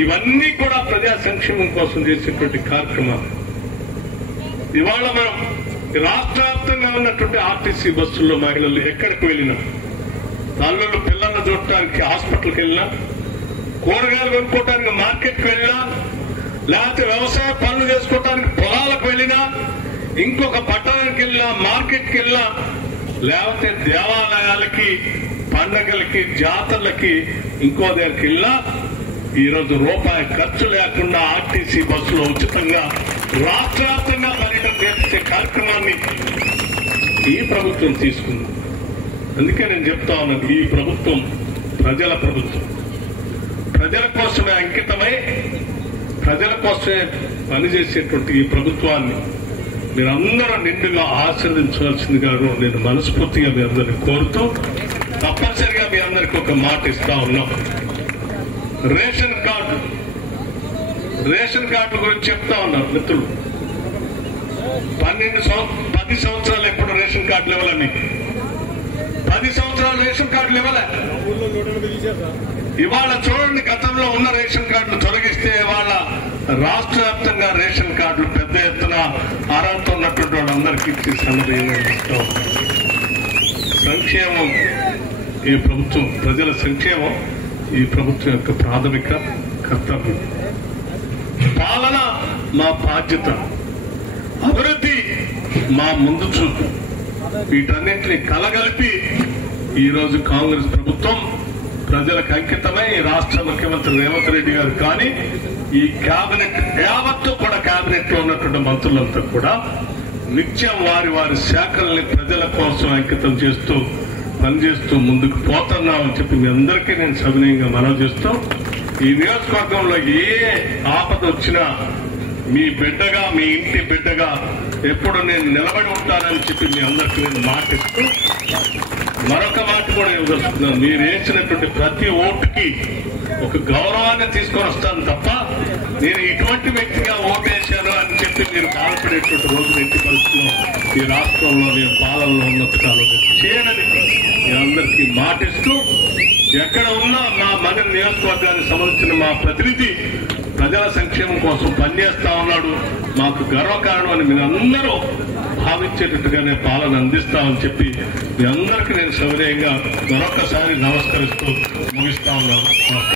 ఇవన్నీ కూడా ప్రజా సంక్షేమం కోసం చేసేటువంటి కార్యక్రమాలు. ఇవాళ మనం రాష్ట్ర వ్యాప్తంగా ఉన్నటువంటి ఆర్టీసీ బస్సుల్లో మహిళలు ఎక్కడికి వెళ్ళినా, తల్లులు పిల్లలను చూడటానికి హాస్పిటల్కి వెళ్ళినా, కూరగాయలు కొనుక్కోవటానికి మార్కెట్కి వెళ్ళినా, లేకపోతే వ్యవసాయ పనులు చేసుకోవటానికి పొలాలకు వెళ్ళినా, ఇంకొక పట్టణానికి వెళ్ళినా, మార్కెట్కి వెళ్ళినా, లేకపోతే దేవాలయాలకి, పండగలకి, జాతరలకి, ఇంకో దగ్గరికి వెళ్ళినా ఈరోజు రూపాయి ఖర్చు లేకుండా ఆర్టీసీ బస్సులో ఉచితంగా రాష్ట్ర వ్యాప్తంగా పర్యటన చేసే కార్యక్రమాన్ని ఈ ప్రభుత్వం తీసుకుంది. అందుకే నేను చెప్తా ఉన్నాను, ఈ ప్రభుత్వం ప్రజల ప్రభుత్వం, ప్రజల కోసమే అంకితమై ప్రజల కోసమే పనిచేసేటువంటి ఈ ప్రభుత్వాన్ని మీరందరూ నిండుగా ఆశీర్వదించవలసిందిగా నేను మనస్ఫూర్తిగా మీ అందరినీ కోరుతూ, తప్పనిసరిగా మీ అందరికీ ఒక మాట ఇస్తా ఉన్నాం. రేషన్ కార్డు గురించి చెప్తా ఉన్నారు మిత్రులు. 10 సంవత్సరాలు ఎప్పుడు రేషన్ కార్డులు ఇవ్వాలని, 10 సంవత్సరాలు రేషన్ కార్డులు ఇవ్వలే. ఇవాళ చూడండి, గతంలో ఉన్న రేషన్ కార్డులు తొలగిస్తే ఇవాళ రాష్ట్ర వ్యాప్తంగా రేషన్ కార్డులు పెద్ద ఎత్తున అర్హత ఉన్నటువంటి వాళ్ళందరికీ ఇచ్చి సందర్భంగా సంక్షేమం ఈ ప్రభుత్వం, ప్రజల సంక్షేమం ఈ ప్రభుత్వం యొక్క ప్రాథమిక కర్తవ్యం. పాలన మా బాధ్యత, అభివృద్ధి మా ముందు చూపు. వీటన్నింటినీ కలగలిపి ఈరోజు కాంగ్రెస్ ప్రభుత్వం ప్రజలకు అంకితమై రాష్ట్ర ముఖ్యమంత్రి రేవంత్ రెడ్డి గారు కానీ ఈ కేబినెట్ యావత్తు కూడా కేబినెట్ లో ఉన్నటువంటి మంత్రులంతా కూడా నిత్యం వారి వారి శాఖల్ని ప్రజల కోసం అంకితం చేస్తూ పనిచేస్తూ ముందుకు పోతున్నామని చెప్పి మీ అందరికీ నేను సవినయంగా మనవి చేస్తూ, ఈ నియోజకవర్గంలో ఏ ఆపద వచ్చినా మీ బిడ్డగా, మీ ఇంటి బిడ్డగా ఎప్పుడు నేను నిలబడి ఉంటానని చెప్పి మీ అందరికీ నేను మాటిస్తూ, మరొక మాట కూడా ఇవ్వదలుచుకున్నాను. మీరు వేసినటువంటి ప్రతి ఓటుకి ఒక గౌరవాన్ని తీసుకొని వస్తాను తప్ప నేను ఇటువంటి వ్యక్తిగా ఓటేశాను అని చెప్పి మీరు బాధపడేటువంటి రోజులు ఎట్టి పరిస్థితుల్లో ఈ రాష్ట్రంలో నేను పాలనలో ఉన్నంతకాలం చేయనని మీ అందరికీ మాటిస్తూ, ఎక్కడ ఉన్నా మా మన నియోజకవర్గానికి సంబంధించిన మా ప్రతినిధి ప్రజల సంక్షేమం కోసం పనిచేస్తా ఉన్నాడు, మాకు గర్వకారణం అని మీరందరూ భావించేటట్టుగానే పాలన అందిస్తామని చెప్పి మీ అందరికీ నేను సవినయంగా మరొకసారి నమస్కరిస్తూ ముగిస్తా ఉన్నాను.